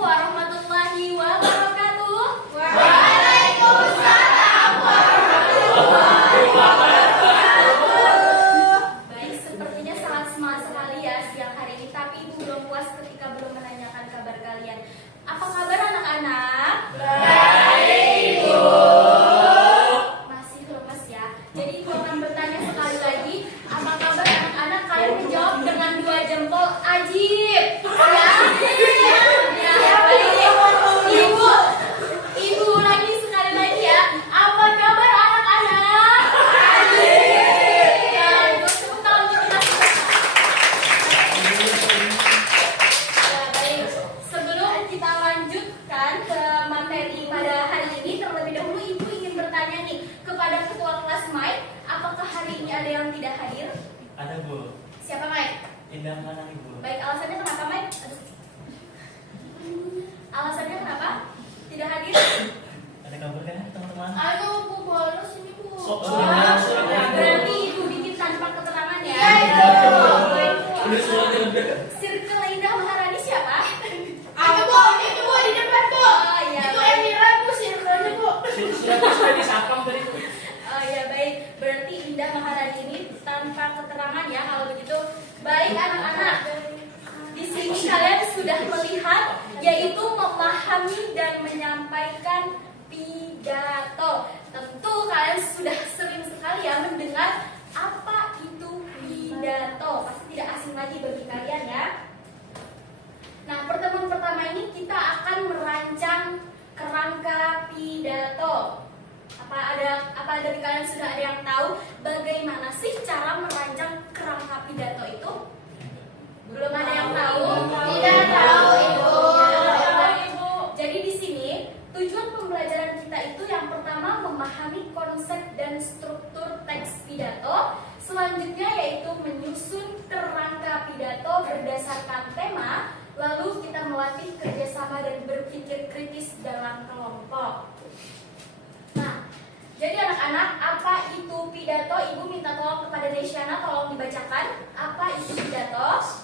warahmatullahi wabarakatuh. Waalaikumsalam warahmatullahi wabarakatuh. Baik, sepertinya sangat semangat sekali ya siang hari ini. Tapi Ibu belum puas ketika belum menanyakan kabar kalian. Apa kabar anak-anak? Baik, Ibu. Masih lemes ya. Jadi Ibu akan bertanya sekali lagi. Apa kabar anak-anak? Kalian menjawab dengan 2 jempol ajib. Ya, baik. Ibu ulangi sekali lagi ya. Apa kabar anak-anak? Ya, Ibu tepuk tangan untuk kita semua. Ya, baik. Sebelum kita lanjutkan ke materi pada hari ini, terlebih dahulu Ibu ingin bertanya nih kepada ketua kelas Mike, apakah hari ini ada yang tidak hadir? Ada, Bu. Siapa Mike? Indah mana, Ibu? Baik, alasannya kenapa Mike? Alasannya kenapa tidak hadir? Ada kabar kan, teman-teman? Ayo Bu, bolos ini Bu. Suratnya. Berarti Ibu bikin tanpa keterangan ya? Iya, Bu. Baik, Bu. Udah suratnya udah. Circle Indah Maharani siapa? Aku Bu, itu Bu di depan Bu. Oh iya. Itu baik. Emira Bu, circle-nya Bu. Suratnya sudah disapang tadi. Oh iya baik. Berarti Indah Maharani ini tanpa keterangan ya kalau begitu. Baik anak-anak. Di sini kalian sudah melihat yaitu memahami dan menyampaikan pidato. Tentu kalian sudah sering sekali ya mendengar apa itu pidato. Pasti tidak asing lagi bagi kalian ya. Nah, pertemuan pertama ini kita akan merancang kerangka pidato. Apa dari kalian sudah ada yang tahu bagaimana sih cara merancang kerangka pidato itu? Belum ada yang tahu? Tidak tahu, Ibu. Ibu. Jadi di sini tujuan pembelajaran kita itu yang pertama memahami konsep dan struktur teks pidato. Selanjutnya yaitu menyusun kerangka pidato berdasarkan tema. Lalu kita melatih kerjasama dan berpikir kritis dalam kelompok. Nah, jadi anak-anak, apa itu pidato? Ibu minta tolong kepada Desiana, tolong dibacakan. Apa itu pidato?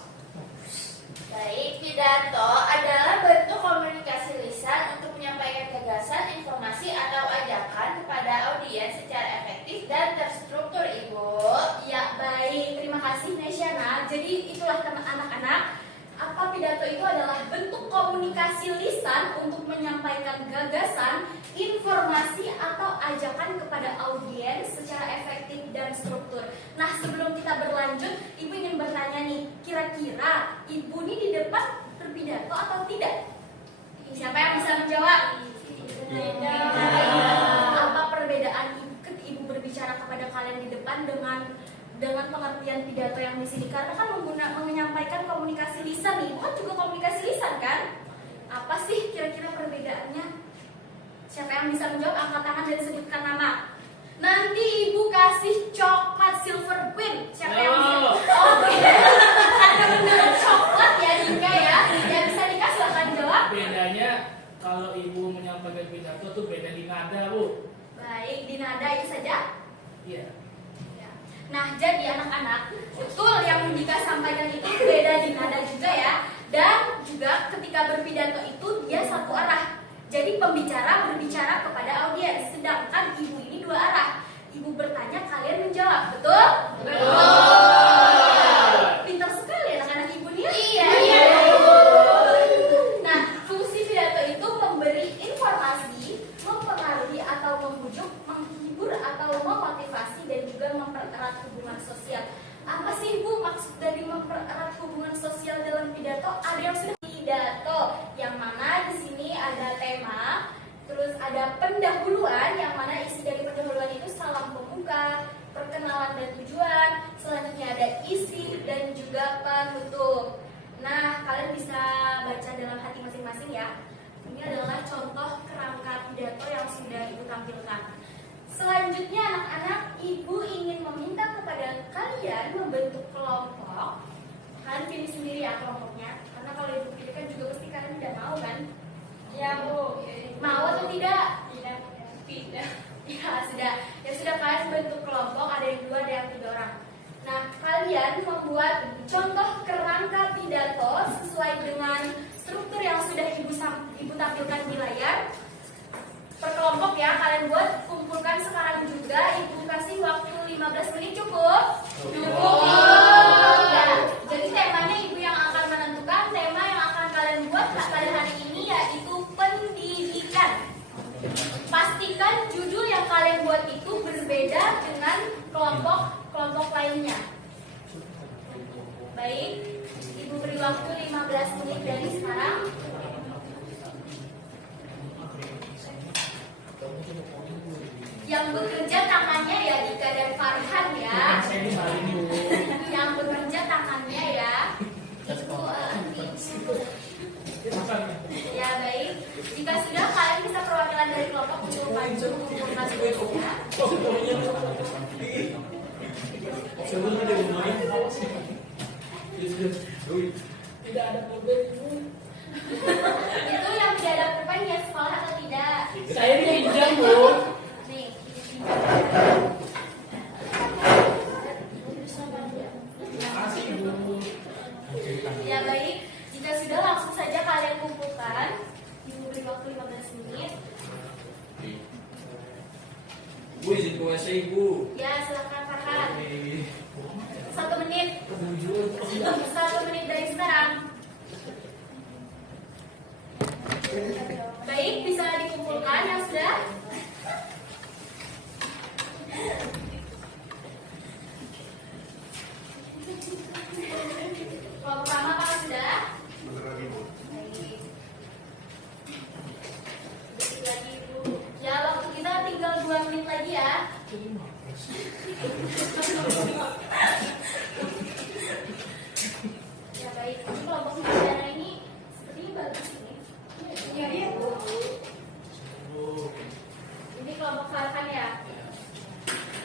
Baik, pidato adalah bentuk komunikasi lisan untuk menyampaikan gagasan, informasi, atau ajakan kepada audiens secara efektif dan terstruktur, Ibu. Ya, baik. Terima kasih Desiana. Jadi itulah anak-anak. Apa pidato itu adalah bentuk komunikasi lisan untuk menyampaikan gagasan, informasi, atau ajakan kepada audiens secara efektif dan struktur. Nah, sebelum kita berlanjut, Ibu ingin bertanya nih, kira-kira Ibu nih di depan berpidato atau tidak? Siapa yang bisa menjawab? Tidak. Apa perbedaan Ibu berbicara kepada kalian di depan dengan pengertian pidato yang di sini? Karena kan menyampaikan komunikasi lisan nih, kan juga komunikasi lisan kan? Apa sih kira-kira perbedaannya? Siapa yang bisa menjawab? Angkat tangan dan sebutkan nama. Nanti Ibu kasih coklat Silver Queen. Siapa yang bisa? Oke. Ada beneran coklat ya Dika ya? Yang bisa Dika silahkan jawab. Bedanya kalau Ibu menyampaikan pidato tuh beda di nada, Bu. Baik, di nada itu saja. Iya. Nah, jadi anak-anak, betul yang Dika sampaikan itu beda di nada juga ya. Dan juga ketika berpidato itu dia satu arah. Jadi pembicara berbicara kepada audiens, sedangkan Ibu ini 2 arah. Ibu bertanya, kalian menjawab, betul? Pintar sekali anak-anak Ibu nih. Iya. Nah, fungsi pidato itu memberi informasi, mempengaruhi atau membujuk, menghibur atau memotivasi, dan juga mempererat hubungan sosial. Apa sih Ibu maksud dari mempererat hubungan sosial dalam pidato? Ada yang sudah pidato, yang mana di sini ada tema, terus ada pendahuluan, yang mana isi dari pendahuluan itu salam pembuka, perkenalan dan tujuan, selanjutnya ada isi dan juga penutup. Nah, kalian bisa baca dalam hati masing-masing ya. Ini adalah contoh kerangka pidato yang sudah Ibu tampilkan. Selanjutnya anak-anak, Ibu ingin meminta kepada kalian membentuk kelompok. Kalian pilih sendiri ya kelompoknya, karena kalau Ibu pilih kan juga pasti kalian tidak mau kan? Ya, Bu. Mau atau tidak? Tidak. Ya sudah. Ya sudah, kalian bentuk kelompok, ada yang 2, ada yang 3 orang. Nah, kalian membuat contoh kerangka pidato sesuai dengan struktur yang sudah ibu tampilkan di layar. Per kelompok ya, kalian buat kumpulkan sekarang juga. Ibu kasih waktu 15 menit cukup? Cukup. Ya, jadi temanya ibu yang akan menentukan. Tema yang akan kalian buat pada hari ini yaitu pendidikan. Pastikan judul yang kalian buat itu berbeda dengan kelompok lainnya. Baik, ibu beri waktu 15 menit dari sekarang. Yang bekerja tangannya ya Dika dan Farhan ya. Saya ini hari ini, Bu. Yang bekerja tangannya ya. Ya baik. Jika sudah kalian bisa perwakilan dari kelompok untuk maju mengumpulkan semuanya. Sebelumnya dia ngomongin. Tidak ada problem, Bu. Itu yang tidak ada pulpen ya sekolah atau tidak? Saya ini pinjam, Bu. Nih. Terima kasih, Bu. Ya baik. Jika sudah langsung saja kalian kumpulkan. Ibu beri waktu 15 menit. Bu, izin ke WC, Bu. Ya silakan Farhan. 1 menit. Kebujur. 1 menit dari sekarang. Baik, bisa dikumpulkan yang sudah. Kelompok pertama kalau sudah. Baik. Sedikit lagi Bu. Ya waktu kita tinggal 2 menit lagi ya. Ya baik, ini kelompok bicara ini sepertinya bagus ini. Iya iya Bu. Ini kelompok Farhan ya.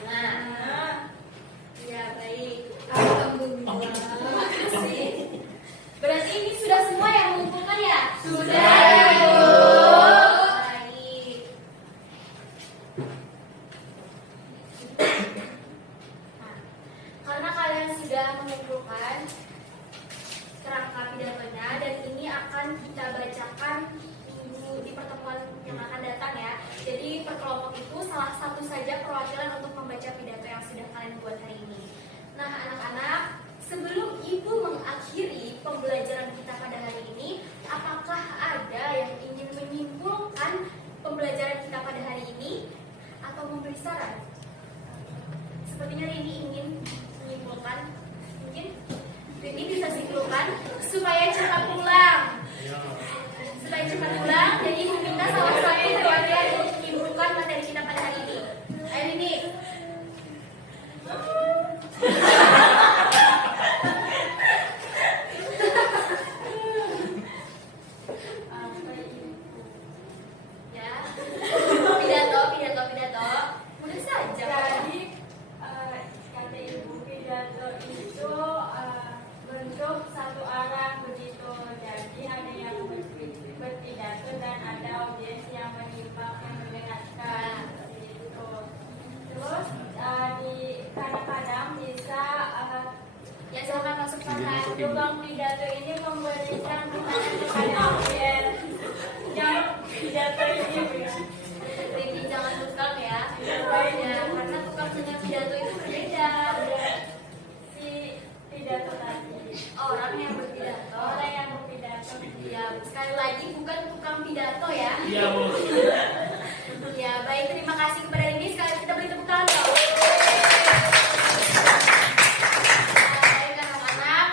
Nah, ya baik. Alhamdulillah. Terima kasih. Berarti ini sudah semua yang mengumpulkan ya? Sudah. Baik. Nah, karena kalian sudah mengumpulkan kerangka pidatonya dan ini akan kita bacakan di pertemuan yang akan datang ya. Jadi per kelompok itu salah satu saja perwakilan untuk membaca pidato yang sudah kalian buat hari ini. Nah anak-anak, sebelum ibu mengakhiri pembelajaran kita pada hari ini, apakah ada yang ingin menyimpulkan pembelajaran kita pada hari ini atau memberi saran? Sepertinya Rini ingin menyimpulkan. Mungkin Rini bisa simpulkan supaya cepat pulang. Supaya cepat pulang, jadi ibu minta salah satu perwakilan untuk menyimpulkan materi kita pada hari ini. Ayo Rini. Ya. Pidato. Mudah saja. Jadi kata ibu pidato itu bentuk satu arah begitu. Jadi ada yang berpidato dan ada audiens yang menyimak yang mendengarkan begitu. Terus kadang-kadang bisa Ya silakan masuk Farhan. tukang pidato ini memberikan pertanyaan kepada audiens yang pidato ini. Rini jangan tukang ya. Ya, karena tukang dengan pidato itu berbeda. Si pidato tadi. Orang yang berpidato. Orang yang berpidato. Ya, sekali lagi bukan tukang pidato ya. Iya, Bu. Ya, baik, terima kasih kepada Rini. Sekali kita beri tepuk tangan. Baik anak-anak,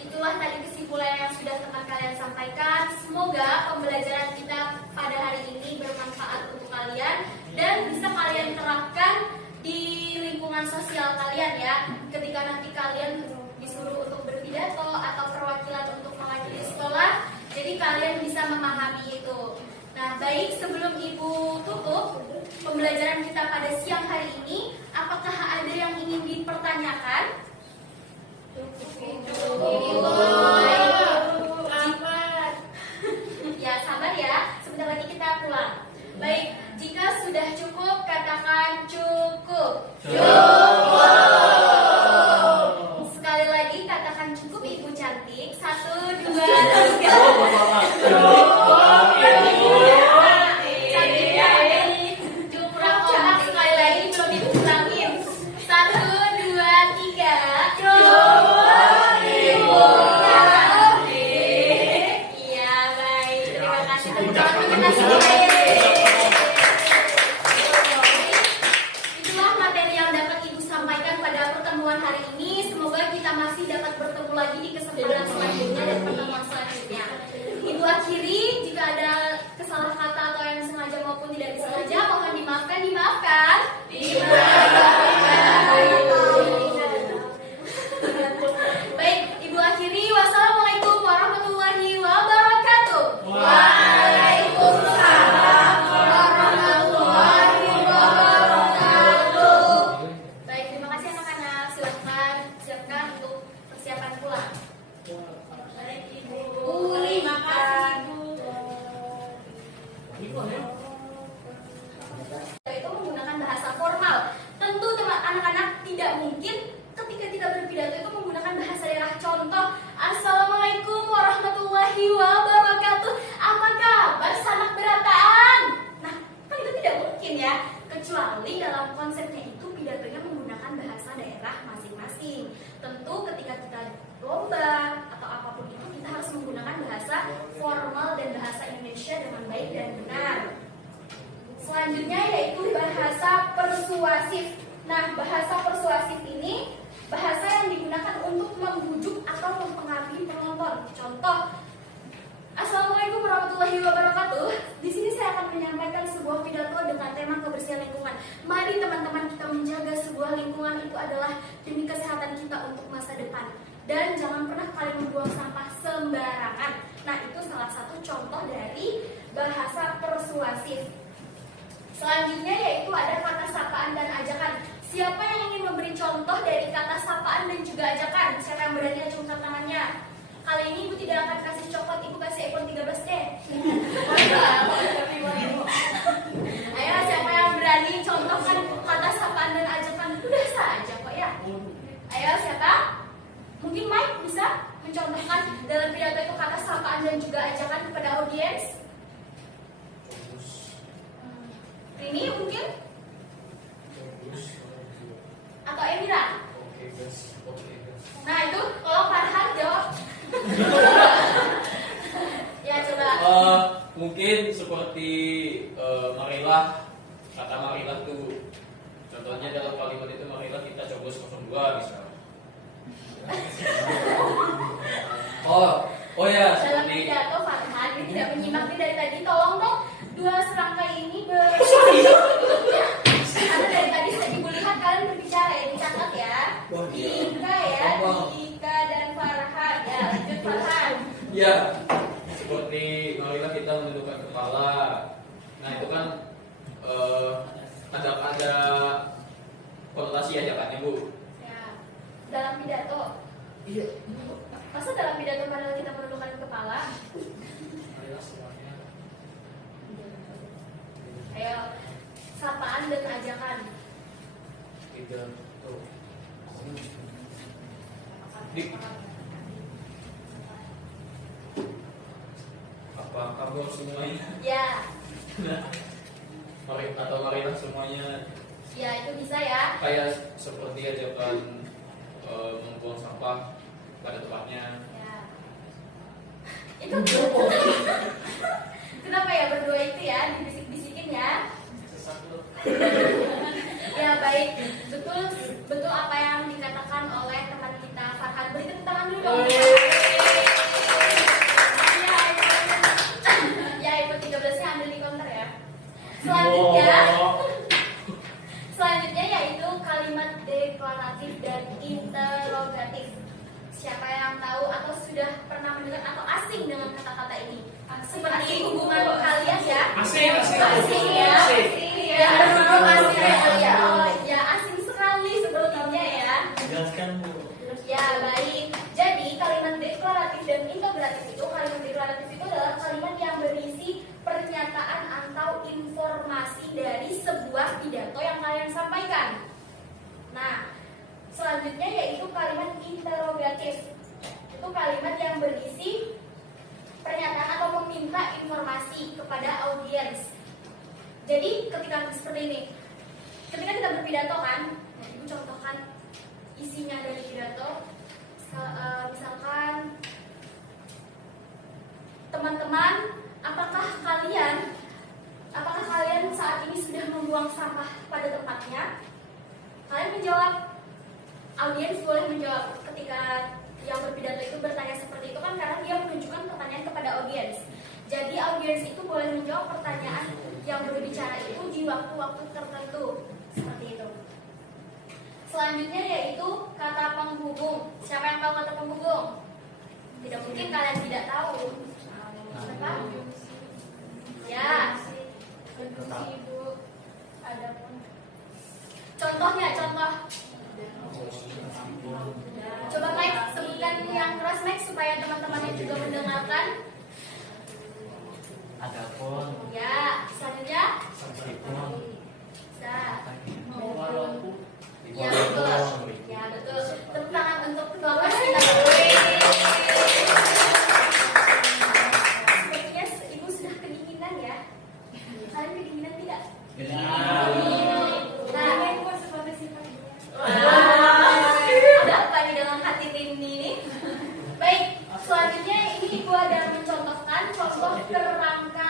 itulah tadi kesimpulan yang sudah teman kalian sampaikan. Semoga pembelajaran kita pada hari ini bermanfaat untuk kalian dan bisa kalian terapkan di lingkungan sosial kalian ya. Ketika nanti kalian disuruh untuk berpidato atau perwakilan untuk mewakili sekolah, jadi kalian bisa memahami itu. Nah, baik, sebelum Ibu tutup pembelajaran kita pada siang hari ini, apakah ada yang ingin dipertanyakan? Baik. Ya, sabar ya. Sebentar lagi kita pulang. Baik, jika sudah cukup, katakan cukup. Sekali lagi katakan cukup Ibu cantik. 1, 2, 3. Indonesia dengan baik dan benar. Selanjutnya yaitu bahasa persuasif. Nah, bahasa persuasif ini bahasa yang digunakan untuk membujuk atau mempengaruhi penonton. Contoh, Assalamualaikum warahmatullahi wabarakatuh. Di sini saya akan menyampaikan sebuah pidato dengan tema kebersihan lingkungan. Mari teman-teman kita menjaga sebuah lingkungan, itu adalah demi kesehatan kita untuk masa depan. Dan jangan pernah kalian membuang sampah sembarangan. Nah, itu salah satu contoh dari bahasa persuasif. Selanjutnya yaitu ada kata sapaan dan ajakan. Siapa yang ingin memberi contoh dari kata sapaan dan juga ajakan? Siapa yang berani acungkan tangannya? Kali ini Ibu tidak akan kasih coklat, Ibu kasih iPhone 13 deh. Ayo, siapa yang berani contohkan kata sapaan dan ajakan? Udah saja kok ya. Ayo, siapa? Mungkin Mike bisa mencontohkan dalam pidato itu kata sapaan dan juga ajakan kepada audiens? Ini mungkin? Atau Emira? Nah, itu kalau Farhan jawab. Ya, coba. Mungkin seperti marilah, kata marilah tuh contohnya dalam kalimat itu, marilah kita coblos 02 misalnya. Oh ya, Dalam seperti pidato Farhan, dia tidak menyimak nih dari tadi. Tolong dong, dua serangkai ini karena dari tadi saya ibu lihat kalian berbicara ya, dicatat ya. Dika ya, Dika dan Farhan. Ya, lanjut Farhan. ya, seperti marilah kita menundukkan kepala. Nah itu kan ada konotasi ajakannya Bu. Ya, dalam pidato. Iya. Masa dalam pidato marilah kita menundukkan kepala? Marilah semuanya. Ayo, sapaan dan ajakan. Tiga. Dik. Apa kamu semuanya? Ya, Marilah semuanya ya itu bisa ya. kayak seperti ajakan membuang sampah pada tempatnya. Ya. Itu kenapa ya berdua itu ya dibisik-bisikin ya? Ya baik, betul apa yang dikatakan oleh teman kita Farhan. Beri tepuk tangan dulu dong. Ya, iPhone 13-nya ambil di counter ya. Selanjutnya yaitu kalimat deklaratif dan interrogatif. Siapa yang tahu atau sudah pernah mendengar atau asing dengan kata-kata ini? Seperti hubungan kalian ya? Asing ya. Ya, asing ya. Asing. Oh, ya asing sekali sepertinya ya. Jelaskan Bu. Ya baik. Jadi kalimat deklaratif dan integratif itu, kalimat deklaratif itu adalah kalimat yang berisi pernyataan atau informasi dari sebuah pidato yang kalian sampaikan. Nah, selanjutnya yaitu kalimat interrogatif. Itu kalimat yang berisi pernyataan atau meminta informasi kepada audiens. Jadi ketika seperti ini, ketika kita berpidato kan, Ibu contohkan isinya dari pidato. Misalkan, teman-teman, apakah kalian saat ini sudah membuang sampah pada tempatnya? Kalian menjawab. Audiens boleh menjawab ketika yang berpidato itu bertanya seperti itu kan, karena dia menunjukkan pertanyaan kepada audiens. Jadi audiens itu boleh menjawab pertanyaan yang berbicara itu di waktu-waktu tertentu seperti itu. Selanjutnya yaitu kata penghubung. Siapa yang tahu kata penghubung? Tidak mungkin kalian tidak tahu. Apa? Ya. Ibu. Adapun. Contohnya, contoh. Coba Mike sebutkan yang keras Mike supaya teman-temannya juga mendengarkan. Adapun, Ya, selanjutnya. meskipun, Bisa. Walaupun. Ya betul. Ya betul. Tepuk tangan untuk kedua kelas kita. Sepertinya Ibu sudah kedinginan ya. Kalian kedinginan tidak? Nah, ada apa nih dalam hati Rini ini? Baik, selanjutnya ini Ibu ada mencontohkan contoh kerangka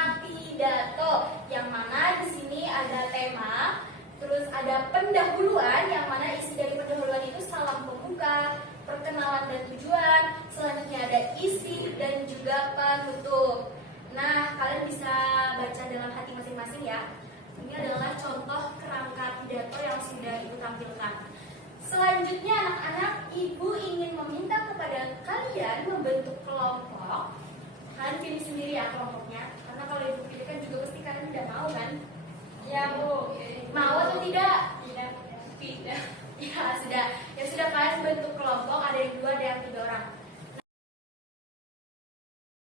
ada isi dan juga penutup. Nah, kalian bisa baca dalam hati masing-masing ya. Ini adalah contoh kerangka pidato yang sudah Ibu tampilkan. Selanjutnya anak-anak, Ibu ingin meminta kepada kalian membentuk kelompok. Kalian pilih sendiri ya kelompok